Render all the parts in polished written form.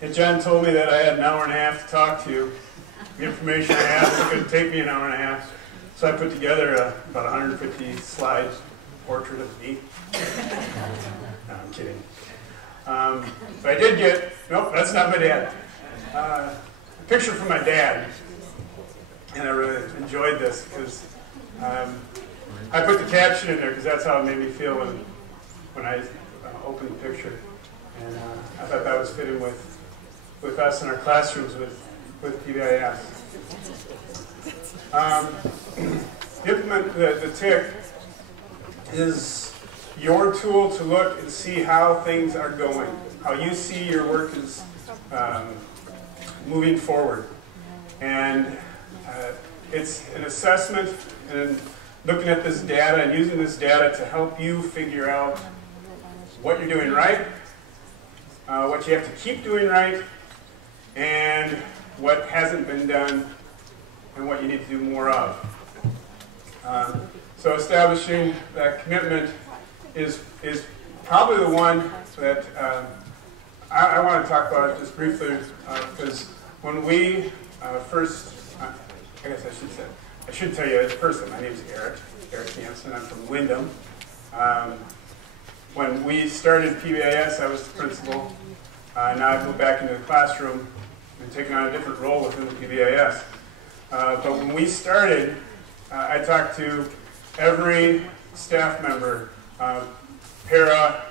And John told me that I had an hour and a half to talk to you. The information I asked, it couldn't take me an hour and a half. So I put together about 150 slide portrait of me. No, I'm kidding. But I did get, nope, that's not my dad. A picture from my dad. And I really enjoyed this because I put the caption in there because that's how it made me feel when I opened the picture. And I thought that was fitting with us in our classrooms with PBIS. Implement the TIC is your tool to look and see how things are going, how you see your work is moving forward. And it's an assessment and looking at this data and using this data to help you figure out what you're doing right, what you have to keep doing right, and what hasn't been done and what you need to do more of. So establishing that commitment is probably the one that I want to talk about just briefly because when we first, I guess I should tell you first, my name is Eric Hansen. I'm from Wyndham. When we started PBIS, I was the principal. Now I've moved back into the classroom and taken on a different role within the PBIS. But when we started, I talked to every staff member, para.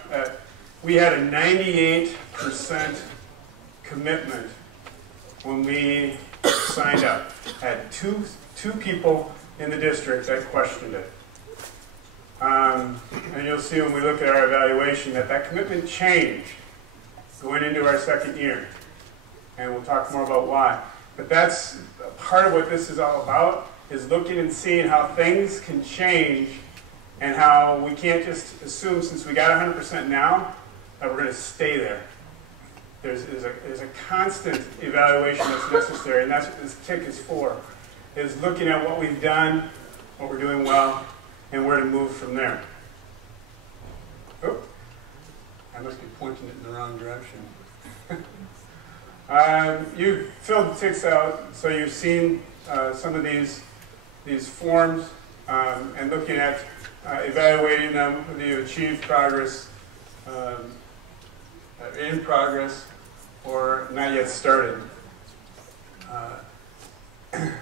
We had a 98% commitment when we signed up. I had two people in the district that questioned it. And you'll see when we look at our evaluation that commitment changed going into our second year. And we'll talk more about why. But that's part of what this is all about, is looking and seeing how things can change and how we can't just assume since we got 100% now that we're going to stay there. There's a constant evaluation that's necessary, and that's what this TIC is for, is looking at what we've done, what we're doing well, and where to move from there. Oh, I must be pointing it in the wrong direction. You've filled the TICs out, so you've seen some of these forms and looking at evaluating them, whether you achieved progress, in progress, or not yet started.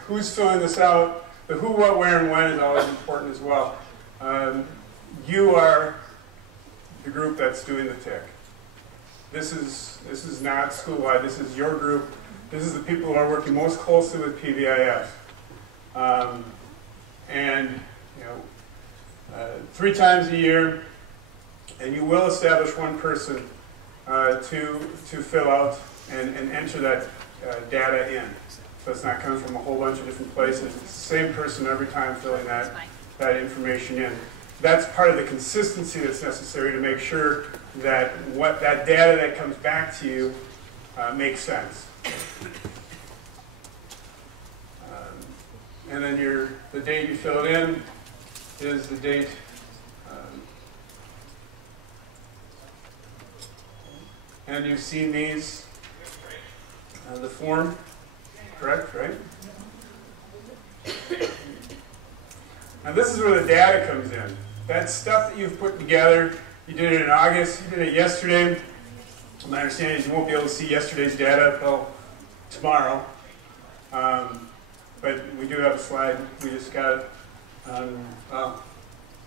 Who's filling this out? The who, what, where, and when is always important as well. You are the group that's doing the TIC. This is not school-wide. This is your group. This is the people who are working most closely with PBIS. And 3 times a year, and you will establish one person to fill out and enter that data in. So it's not coming from a whole bunch of different places. It's the same person every time filling that information in. That's part of the consistency that's necessary to make sure that that data that comes back to you makes sense. And then the date you fill it in is the date. And you've seen these, the form, correct, right? Now this is where the data comes in. That stuff that you've put together, you did it in August, you did it yesterday. My understanding is you won't be able to see yesterday's data until tomorrow. But we do have a slide. We just got it.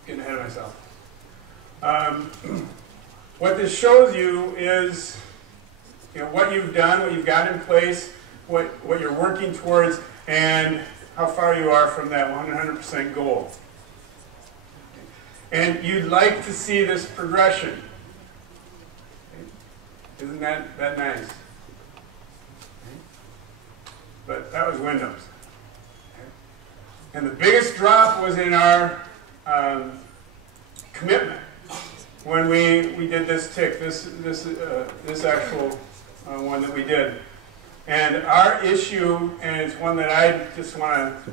Getting ahead of myself. What this shows you is what you've done, what you've got in place, what you're working towards, and how far you are from that 100% goal. And you'd like to see this progression. Isn't that nice? But that was Wyndham's. And the biggest drop was in our commitment when we did this TIC, this actual one that we did. And our issue, and it's one that I just want to,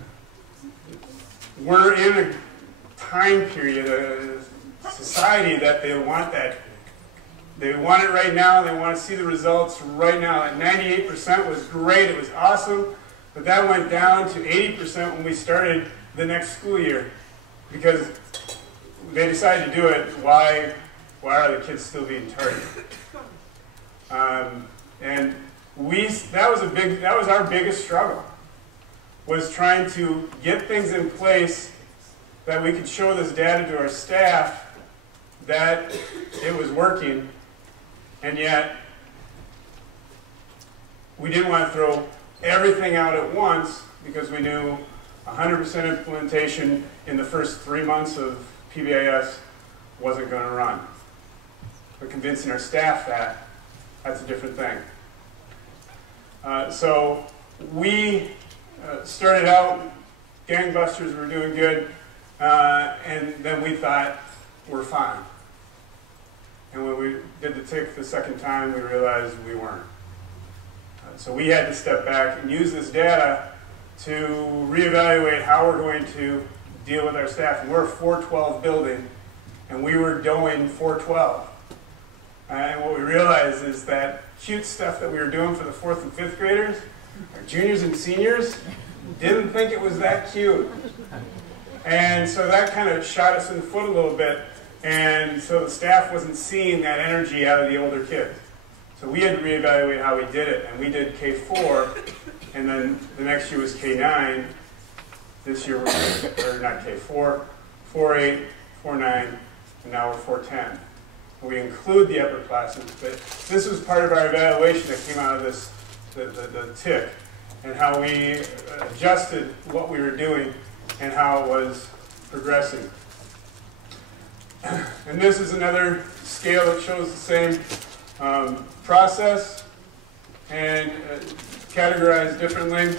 we're in a time period, a society that they want that They want it right now. They want to see the results right now. At 98% was great. It was awesome. But that went down to 80% when we started the next school year because they decided to do it. Why are the kids still being targeted? And that was our biggest struggle, was trying to get things in place that we could show this data to our staff that it was working, and yet we didn't want to throw everything out at once because we knew 100% implementation in the first 3 months of PBIS wasn't going to run. But convincing our staff that's a different thing. So we started out, gangbusters were doing good, and then we thought, we're fine. And when we did the tick the second time, we realized we weren't. So we had to step back and use this data to reevaluate how we're going to deal with our staff. And we're a 412 building, and we were doing 412. And what we realized is that cute stuff that we were doing for the 4th and 5th graders, our juniors and seniors didn't think it was that cute. And so that kind of shot us in the foot a little bit. And so the staff wasn't seeing that energy out of the older kids. So we had to reevaluate how we did it. And we did K4, and then the next year was K9. This year we're not K4, 4.8, 4.9, and now we're 4.10. We include the upper classes, but this was part of our evaluation that came out of this, the tick, and how we adjusted what we were doing and how it was progressing. And this is another scale that shows the same process and categorized differently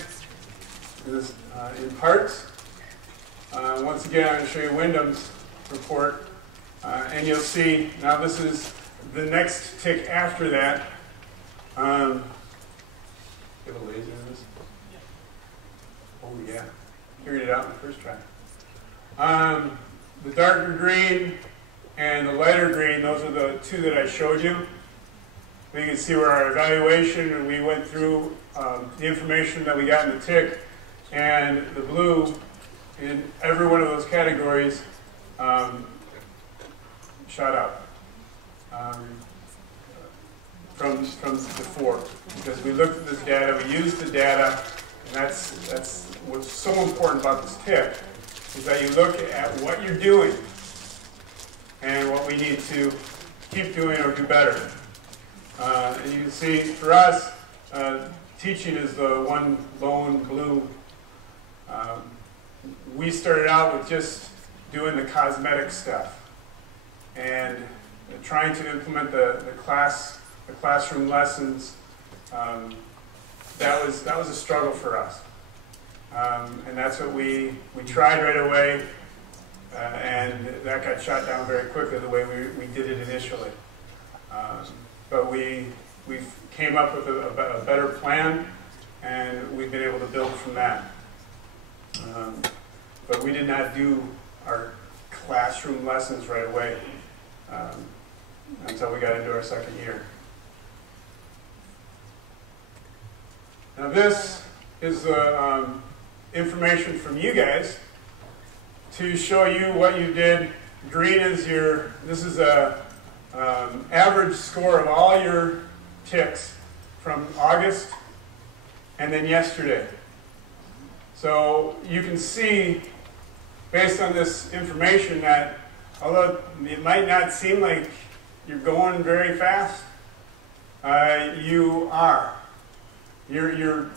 in parts. Once again, I'm going to show you Wyndham's report. And you'll see, now this is the next tick after that. Do you have a laser in this? Oh yeah, figured it out in the first try. The darker green and the lighter green, those are the two that I showed you. You can see where our evaluation, and we went through the information that we got in the tick, and the blue in every one of those categories shot up from before, because we looked at this data, we used the data, and that's what's so important about this tick, is that you look at what you're doing and what we need to keep doing or do better. And you can see, for us, teaching is the one lone blue. We started out with just doing the cosmetic stuff and trying to implement the classroom lessons. That was a struggle for us, and that's what we tried right away, and that got shot down very quickly the way we did it initially. But we came up with a better plan, and we've been able to build from that. But we did not do our classroom lessons right away until we got into our second year. Now this is information from you guys to show you what you did. Green is this is a average score of all your ticks from August and then yesterday. So you can see, based on this information, that although it might not seem like you're going very fast, you are. You're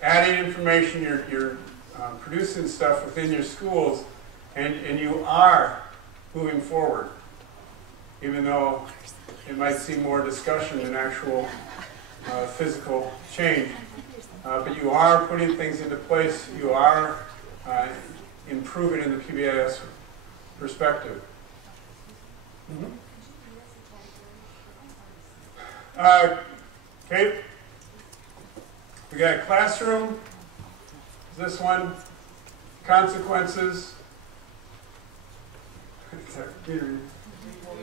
adding information, you're producing stuff within your schools, and you are moving forward, even though it might seem more discussion than actual physical change. But you are putting things into place, you are improving in the PBIS perspective. Okay, we got a classroom, this one, consequences.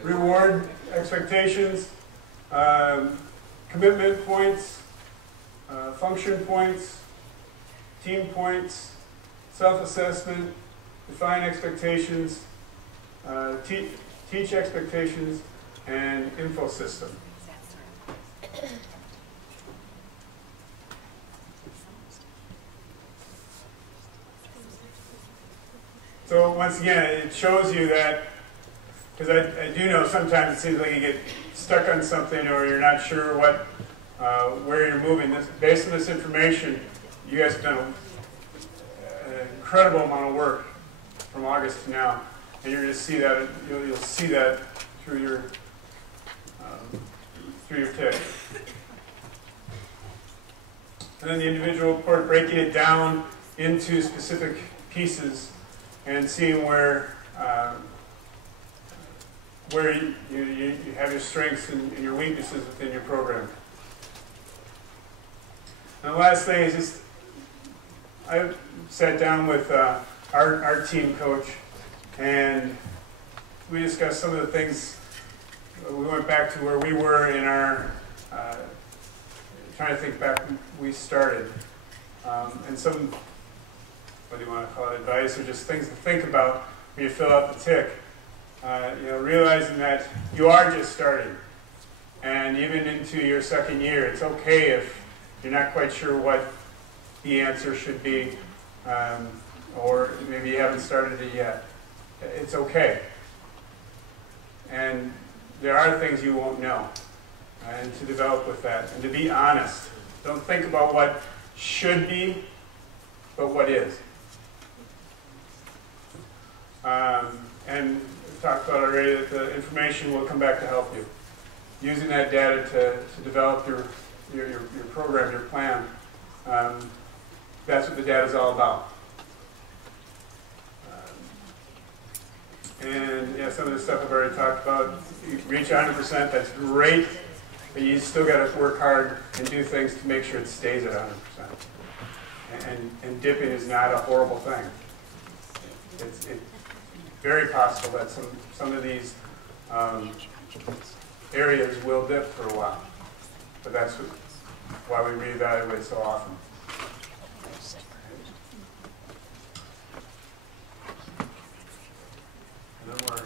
reward expectations, commitment points, function points, team points, self-assessment, define expectations, teach expectations, and info system. So once again, it shows you that, because I do know sometimes it seems like you get stuck on something or you're not sure what, where you're moving. Based on this information, you guys have done an incredible amount of work from August to now, and you're going to see that. You'll see that through your tick. And then the individual report, breaking it down into specific pieces and seeing where you have your strengths and your weaknesses within your program. And the last thing is just, I sat down with our team coach, and we discussed some of the things. We went back to where we were in our, trying to think back when we started, and some, what do you want to call it, advice or just things to think about when you fill out the tick. Realizing that you are just starting, and even into your second year, it's okay if you're not quite sure what the answer should be, or maybe you haven't started it yet. It's okay. And there are things you won't know, and to develop with that, and to be honest. Don't think about what should be, but what is. And we talked about already that the information will come back to help you. Using that data to develop your program, your plan, that's what the data is all about. And yeah, some of the stuff I've already talked about. You reach 100%, that's great, but you still got to work hard and do things to make sure it stays at 100%. And dipping is not a horrible thing. It's very possible that some of these areas will dip for a while, but that's why we reevaluate so often. And then we're